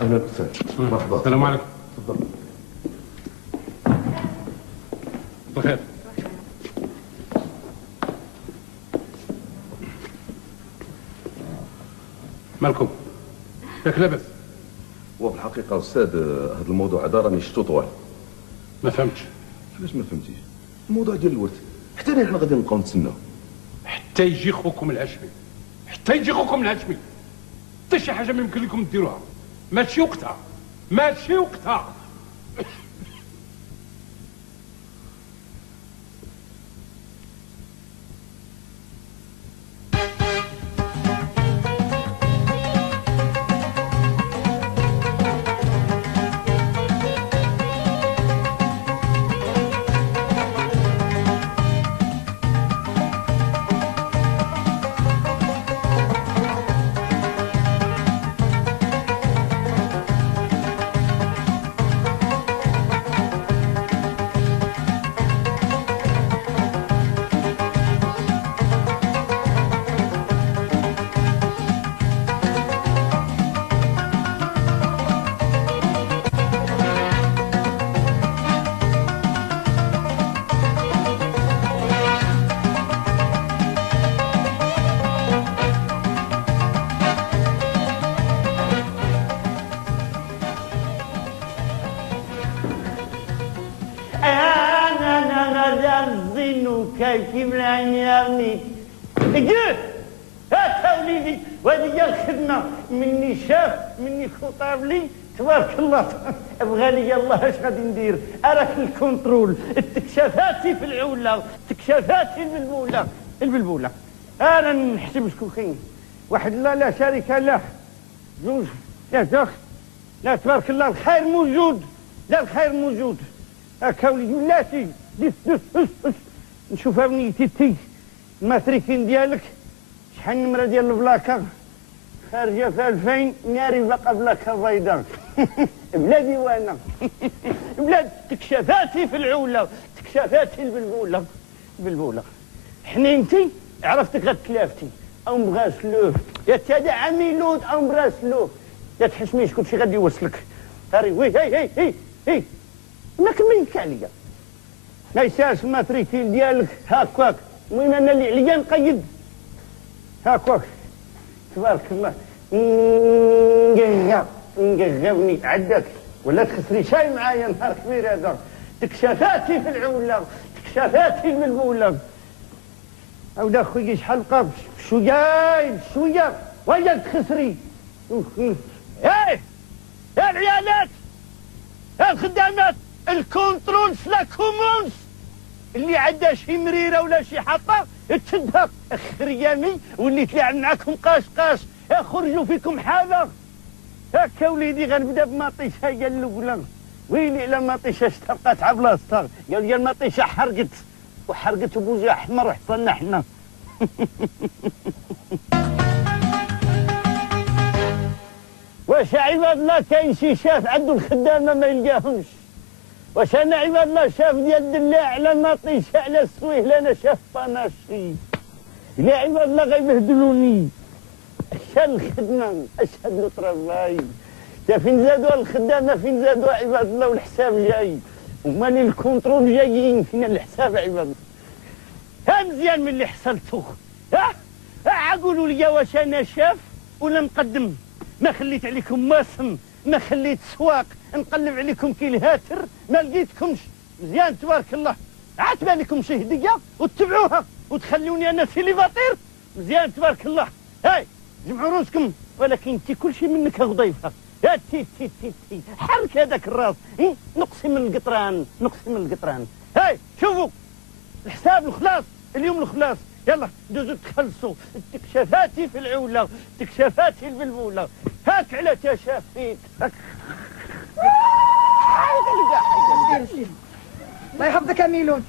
اهلا وسهلا. مرحبا. السلام عليكم. تفضل. بخير. مالكم؟ ياك لاباس؟ هو في الحقيقه استاذ هذا الموضوع هذا راني شفتو طوال. ما فهمتش. علاش ما فهمتيش؟ الموضوع ديال الورث حتى حنا غادي نبقاو نتسناو حتى يجي خوكم الهاشمي، حتى يجي خوكم الهاشمي. حتى شي حاجه ما يمكن لكم ديروها. ماشي وقتها، ماشي وقتها. كيف من عيني اجيه هات وليدي وهذه هي الخدمه مني شاف مني خطاب لي تبارك الله ابغى لي الله اش غادي ندير اراك الكونترول التكشافاتي في العوله التكشافاتي البلبوله انا نحسب شكون كاين واحد لا شركه لا جوج لا زوج لا تبارك الله الخير موجود لا الخير موجود هاكا وليدي بلاتي نشوفها بنيتي الماتريكين ديالك شحال النمره ديال البلاكه خارجه في 2000 ناري باقا بلاكه بيضاء بلادي وانا بلاد تكشافاتي في العوله تكشافاتي البلبوله حنينتي عرفتك غتلافتي او مغاسلوه يا تادع عميلود او مغاسلوه يا تحشميش كلشي غادي يوصلك هاري وي هي ما كملتش عليا ما يسالش الماتريكيل ديالك هاكاك المهم انا اللي عليا نقيد هاكاك تبارك الله نقغبني عداك ولا تخسري شاي معايا نهار كبير هذا تكشافاتي في العوله تكشافاتي في البلبوله عاود خويا شحال بقى بشويه ويا تخسري ايه يا العيالات يا الخدامات الكونترول لا كومونس اللي عندها شي مريره ولا شي حطه تشدها خريامي واللي تلعب معاكم قاش خرجوا فيكم حاله هكا وليدي غنبدا بمطيشه هي الاولى ويلي على مطيشه اشتقات على بلاصتها قال لي المطيشه حرقت بوجه احمر وحصلنا حنا واش عباد الله كاين شي شاف عنده الخدامه ما يلقاهمش واش انا عباد الله شاف ديال الدلاع على مطيشه على السويه لا انا شاف طناشي يا عباد الله غيبهدلوني اشهد الخدمه اشهد الطرافاي تا فين زادوا الخدامه فين زادوا عباد الله والحساب جاي ومالي الكونترول جايين فينا الحساب عباد الله ها مزيان من اللي حصلتو ها قولوا لي واش انا شاف ولا مقدم ما خليت عليكم ماسم ما خليت سواق نقلب عليكم كي الهاتر ما لقيتكمش مزيان تبارك الله عاد بالكم شي هديه وتتبعوها وتخلوني انا سيليفاتير مزيان تبارك الله هاي جمعوا روسكم ولكن انت كل شيء منك غضيفه يا تي حرك هذاك الراس نقصي من القطران هاي شوفوا الحساب الخلاص اليوم الخلاص يلا دوزوا تخلصوا التكشافاتي في العوله تكشافاتي البلبوله هاك على تشافيت هاك الله يحفظك يا ميلون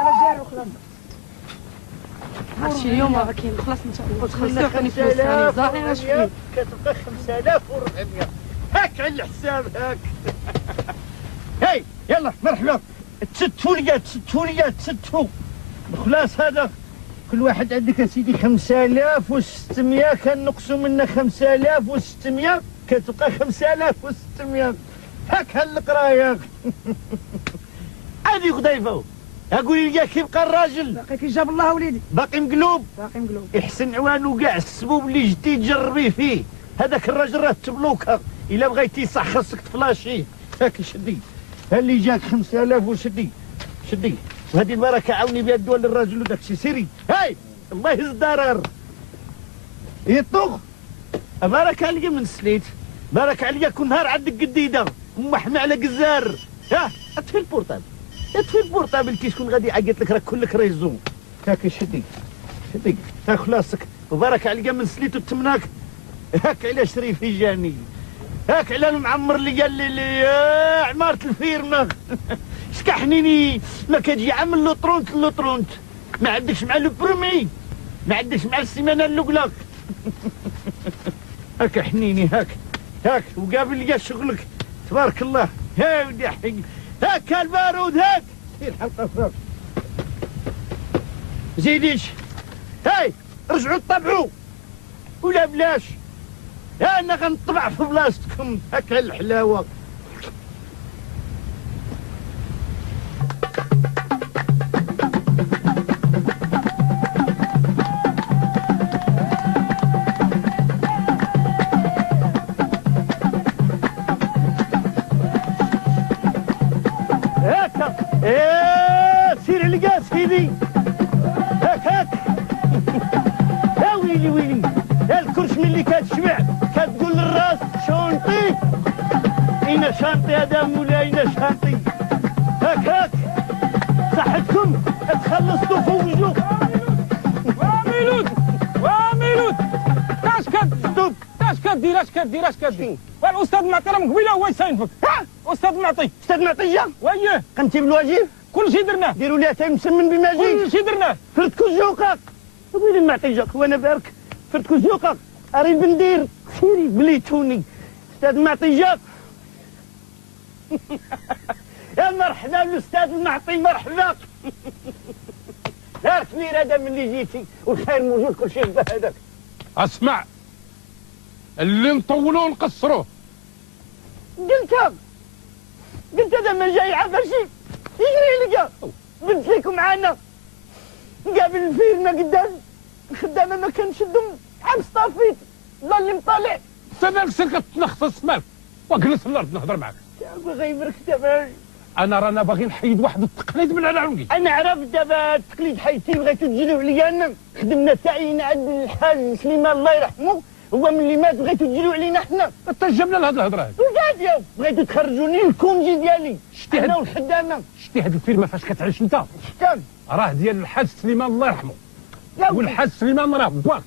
انا جاري وخلاص هادشي اليوم راه كاين خلاص ان شاء الله تخلصوا عطيني فلوس 5000 زاهره شويه كتبقى 5400 هاك على الحساب هاك هاي يلا مرحبا تستفوا لي خلاص هذا كل واحد عندك يا سيدي 5600 كنقصوا منا 5600 كتبقى 5600. هاك هالقرايه. عادي غضيفه. اقول لك كيبقى الراجل باقي كي جاب الله وليدي، باقي مقلوب. باقي مقلوب. يحسن عوانو كاع السبوب اللي جدي تجربي فيه. هذاك الراجل راه تبلوكا، الا بغيتي صح خاصك تفلاشي. هاك شدي، ها اللي جاك 5000 وشدي شدي. وهذه البركه عاوني بها الدول للراجل وداك الشيء. سيري هاي الله يهز الضرر. يطوخ بارك عليا من سليت، بارك عليا كل نهار عندك قديده ومحمى على قزار. ها اطفي البورطابل، اطفي البورطابل كي شكون غادي يعيط لك، راه كلك ريزو. هاك شدي شدي، ها خلاصك وبارك عليا من سليت وتمناك. هاك علاش ريفي جاني، هاك على المعمر اللي عمارة الفيرما. شكا حنيني ما كتجي عامل لو طرونت ما عندكش مع لو برومي، ما عندكش مع السيمانه الاولى. هاك حنيني هاك وقابل لي شغلك تبارك الله. ها ودي حق هاك البارود هاك سير حلقه فراغ زيديش. هاي رجعوا طبعوا ولا بلاش. انا غنطبع في بلاصتكم. هاك الحلاوه. هاكا سير عليا سيدي. هاك يا ويلي الكرش من اللي كتشبع كتقول للراس شونطي. اين شانطي هذا مولاي، اين شانطي. هاك صحتكم تخلصتوا فوجوا. واميلود اش كدير والاستاذ معطي راه من قبيله هو يساينفك. استاذ معطي جا ويه قمتي بالواجب. كلشي درناه، ديروا لي تايم مسمن بما جيت. كلشي درناه. فرتكو الزوقاق ويلي معطي جاك وانا بارك. فرتكو الزوقاق اري بندير سيري بليتوني. استاذ معطي جاك. يا مرحبا بالاستاذ المعطي، مرحبا. دار كبير هذا من اللي جيتي والخير موجود كل شيء هذاك. اسمع، اللي نطولوه نقصروه. قلت هذا ما جاي عفرشي يجري لقى بنت ليكم معانا قابل الفيلم قدام الخدامه ما كانش الدم حبس طافيت ظل مطالع. انت سلك تنخصص مالك واجلس في الارض نهضر معك. باغي يبرك دابا. انا رانا باغي نحيد واحد التقليد من على عنقي. انا عرفت دابا التقليد حيتي بغيتو تجريو عليا. انا خدمنا تعيين عند الحاج سليمان الله يرحمه، هو من اللي مات بغيتو تجريو علينا حنا. انت جبنا لهاد الهضره هادي. وقعد بغيتو تخرجوني الكونجي ديالي شتي انا والخدامه. شتي هاد الفيلم فاش كتعيش انت؟ شكون؟ راه ديال الحاج سليمان الله يرحمه، يا ودي والحاج سليمان راه باك.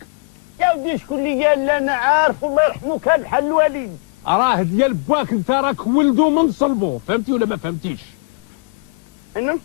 يا ودي شكون اللي قال لا انا عارف الله يرحمه كان بحال الوالد. راه ديال باك، انت راك ولدو من صلبو، فهمتي ولا ما فهمتيش؟ انا